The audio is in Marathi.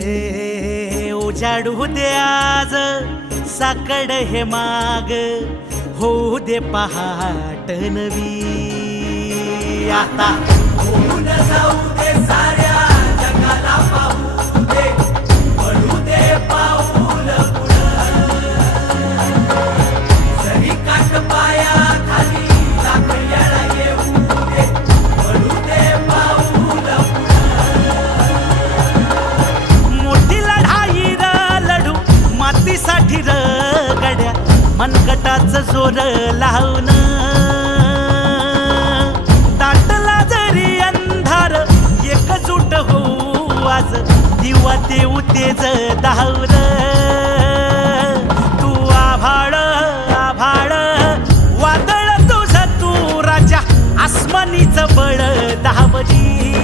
उजाडू दे आज साकड हे माग, होऊ दे पहाट नवी. आता होऊन जाऊ दे साऱ्या जगाला पाहू दे, पडू दे पाऊल पुढं. जरी काट पाया खाली लाख येळा येऊ दे, पडू दे पाऊल पुढं. मोठी लढाई र लढू मातीसाठी र गड्या, मनगटाचं जोर लावून. दाटला जरी अंधार एकजूट होऊ आज, दिवा देऊ तेज धावर. तू आभाळ आभाळ वादळ तुझ तू राजा, आसमानीच बळ दावली.